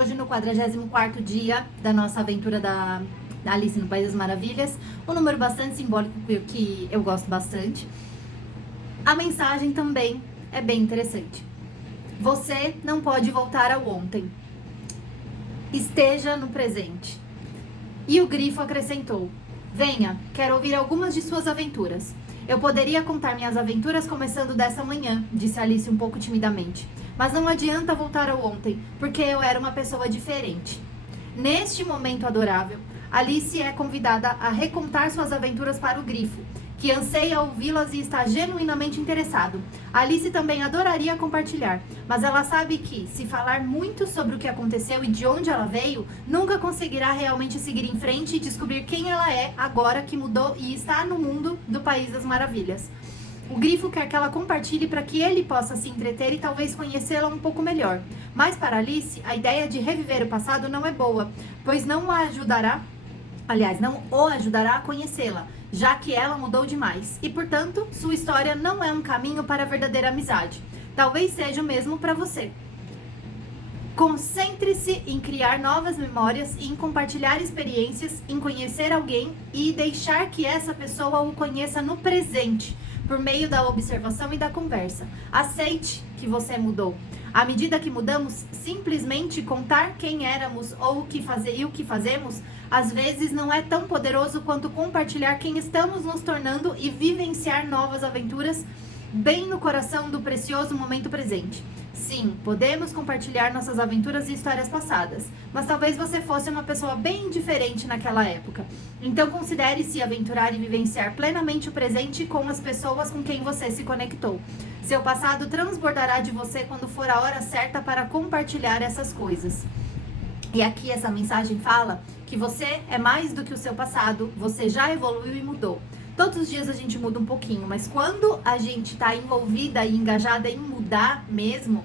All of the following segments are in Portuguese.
Hoje no 44º dia da nossa aventura da Alice no País das Maravilhas, um número bastante simbólico que eu gosto bastante. A mensagem também é bem interessante. Você não pode voltar ao ontem. Esteja no presente. E o grifo acrescentou: venha, quero ouvir algumas de suas aventuras. Eu poderia contar minhas aventuras começando dessa manhã, disse Alice um pouco timidamente. Mas não adianta voltar ao ontem, porque eu era uma pessoa diferente. Neste momento adorável, Alice é convidada a recontar suas aventuras para o grifo, que anseia ouvi-las e está genuinamente interessado. Alice também adoraria compartilhar, mas ela sabe que, se falar muito sobre o que aconteceu e de onde ela veio, nunca conseguirá realmente seguir em frente e descobrir quem ela é agora que mudou e está no mundo do País das Maravilhas. O grifo quer que ela compartilhe para que ele possa se entreter e talvez conhecê-la um pouco melhor. Mas para Alice, a ideia de reviver o passado não é boa, pois não o ajudará a conhecê-la, já que ela mudou demais. E, portanto, sua história não é um caminho para a verdadeira amizade. Talvez seja o mesmo para você. Concentre-se em criar novas memórias e em compartilhar experiências, em conhecer alguém e deixar que essa pessoa o conheça no presente, por meio da observação e da conversa. Aceite que você mudou. À medida que mudamos, simplesmente contar quem éramos ou o que fazemos, às vezes não é tão poderoso quanto compartilhar quem estamos nos tornando e vivenciar novas aventuras bem no coração do precioso momento presente. Sim, podemos compartilhar nossas aventuras e histórias passadas, mas talvez você fosse uma pessoa bem diferente naquela época. Então considere se aventurar e vivenciar plenamente o presente com as pessoas com quem você se conectou. Seu passado transbordará de você quando for a hora certa para compartilhar essas coisas. E aqui essa mensagem fala que você é mais do que o seu passado, você já evoluiu e mudou. Todos os dias a gente muda um pouquinho, mas quando a gente está envolvida e engajada em mudar mesmo,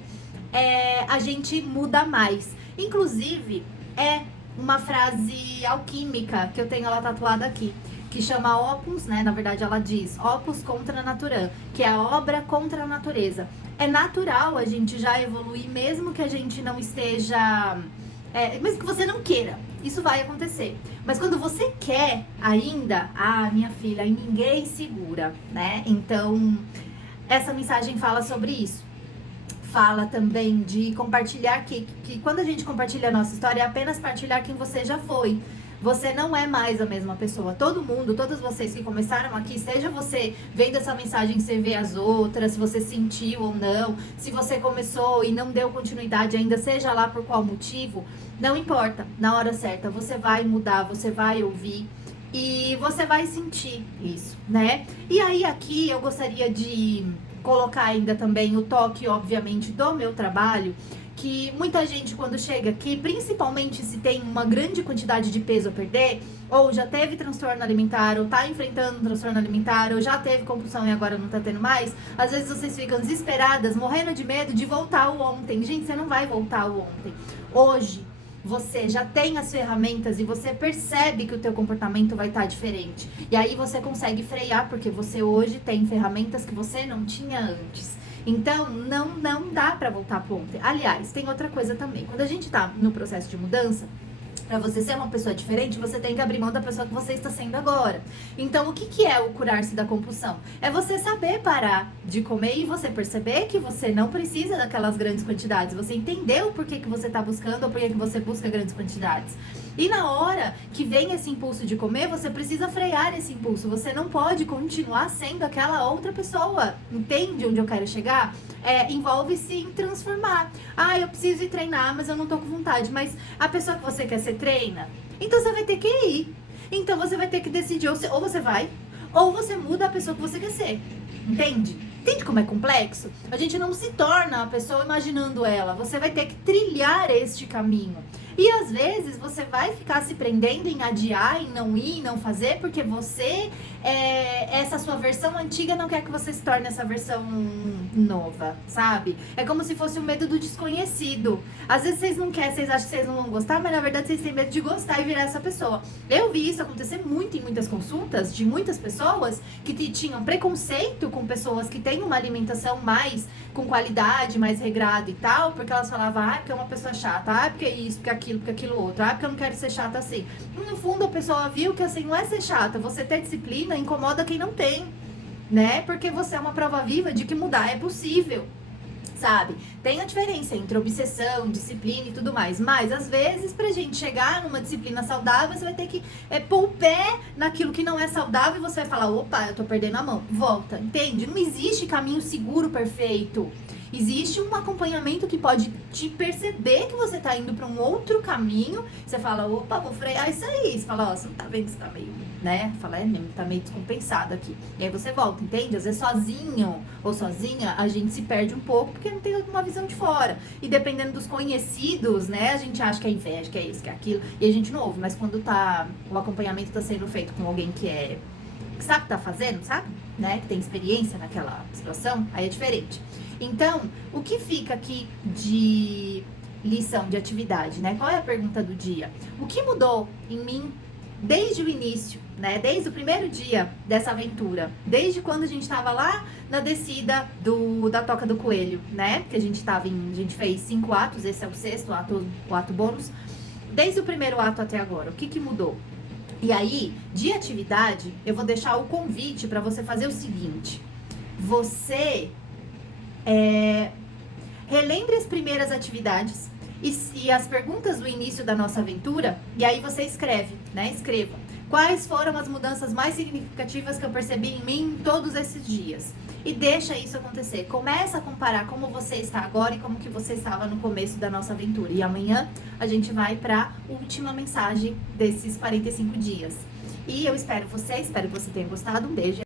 a gente muda mais. Inclusive, é uma frase alquímica que eu tenho ela tatuada aqui, que chama Opus, né? Na verdade ela diz Opus contra Natura, que é a obra contra a natureza. É natural a gente já evoluir, mesmo que a gente não esteja... mesmo que você não queira, isso vai acontecer. Mas quando você quer ainda, minha filha, ninguém segura, né? Então, essa mensagem fala sobre isso. Fala também de compartilhar que quando a gente compartilha a nossa história, é apenas partilhar quem você já foi. Você não é mais a mesma pessoa. Todo mundo, todos vocês que começaram aqui, seja você vendo essa mensagem, você vê as outras, se você sentiu ou não, se você começou e não deu continuidade ainda, seja lá por qual motivo, não importa. Na hora certa, você vai mudar, você vai ouvir e você vai sentir isso, né? E aí aqui eu gostaria de colocar ainda também o toque, obviamente, do meu trabalho, que muita gente quando chega aqui, principalmente se tem uma grande quantidade de peso a perder, ou já teve transtorno alimentar, ou tá enfrentando um transtorno alimentar, ou já teve compulsão e agora não tá tendo mais, às vezes vocês ficam desesperadas, morrendo de medo de voltar ao ontem. Gente, você não vai voltar ao ontem. Hoje, você já tem as ferramentas e você percebe que o teu comportamento vai estar diferente. E aí você consegue frear, porque você hoje tem ferramentas que você não tinha antes. Então, não dá pra voltar pro ontem. Aliás, tem outra coisa também. Quando a gente tá no processo de mudança, pra você ser uma pessoa diferente, você tem que abrir mão da pessoa que você está sendo agora. Então, o que é o curar-se da compulsão? É você saber parar de comer e você perceber que você não precisa daquelas grandes quantidades. Você entendeu por que você tá buscando ou por que você busca grandes quantidades. E na hora que vem esse impulso de comer, você precisa frear esse impulso. Você não pode continuar sendo aquela outra pessoa. Entende onde eu quero chegar? Envolve-se em transformar. Eu preciso ir treinar, mas eu não tô com vontade. Mas a pessoa que você quer ser treina, então você vai ter que ir. Então você vai ter que decidir, ou você vai, ou você muda a pessoa que você quer ser. Entende? Entende como é complexo? A gente não se torna a pessoa imaginando ela. Você vai ter que trilhar este caminho. E às vezes você vai ficar se prendendo em adiar, em não ir, em não fazer, porque você, essa sua versão antiga não quer que você se torne essa versão nova, sabe? É como se fosse o medo do desconhecido. Às vezes vocês não querem, vocês acham que vocês não vão gostar, mas na verdade vocês têm medo de gostar e virar essa pessoa. Eu vi isso acontecer muito em muitas consultas de muitas pessoas que tinham preconceito com pessoas que têm uma alimentação mais com qualidade, mais regrada e tal, porque elas falavam, porque é uma pessoa chata, porque isso, porque aquilo outro, porque eu não quero ser chata assim. E no fundo a pessoa viu que assim, não é ser chata, você ter disciplina incomoda quem não tem, né? Porque você é uma prova viva de que mudar é possível. Sabe? Tem a diferença entre obsessão, disciplina e tudo mais. Mas, às vezes, pra gente chegar numa disciplina saudável, você vai ter que pôr o pé naquilo que não é saudável e você vai falar, opa, eu tô perdendo a mão. Volta, entende? Não existe caminho seguro perfeito. Existe um acompanhamento que pode te perceber que você tá indo pra um outro caminho. Você fala, opa, vou frear isso aí. Você fala, você não tá vendo que você tá meio, né? Fala, mesmo, tá meio descompensado aqui. E aí você volta, entende? Às vezes sozinho ou sozinha, a gente se perde um pouco porque não tem uma visão de fora. E dependendo dos conhecidos, né? A gente acha que é inveja, que é isso, que é aquilo. E a gente não ouve. Mas quando o acompanhamento tá sendo feito com alguém que sabe o que tá fazendo, sabe? Né? Que tem experiência naquela situação, aí é diferente. Então, o que fica aqui de lição, de atividade, né? Qual é a pergunta do dia? O que mudou em mim desde o início, né? Desde o primeiro dia dessa aventura, desde quando a gente estava lá na descida da Toca do Coelho, né? Que a gente fez 5 atos, esse é o 6º ato, o ato bônus. Desde o primeiro ato até agora, o que mudou? E aí, de atividade, eu vou deixar o convite para você fazer o seguinte. Você relembre as primeiras atividades e as perguntas do início da nossa aventura, e aí você escreve, né? Escreva. Quais foram as mudanças mais significativas que eu percebi em mim todos esses dias? E deixa isso acontecer. Começa a comparar como você está agora e como que você estava no começo da nossa aventura. E amanhã a gente vai para a última mensagem desses 45 dias. E eu espero que você tenha gostado. Um beijo.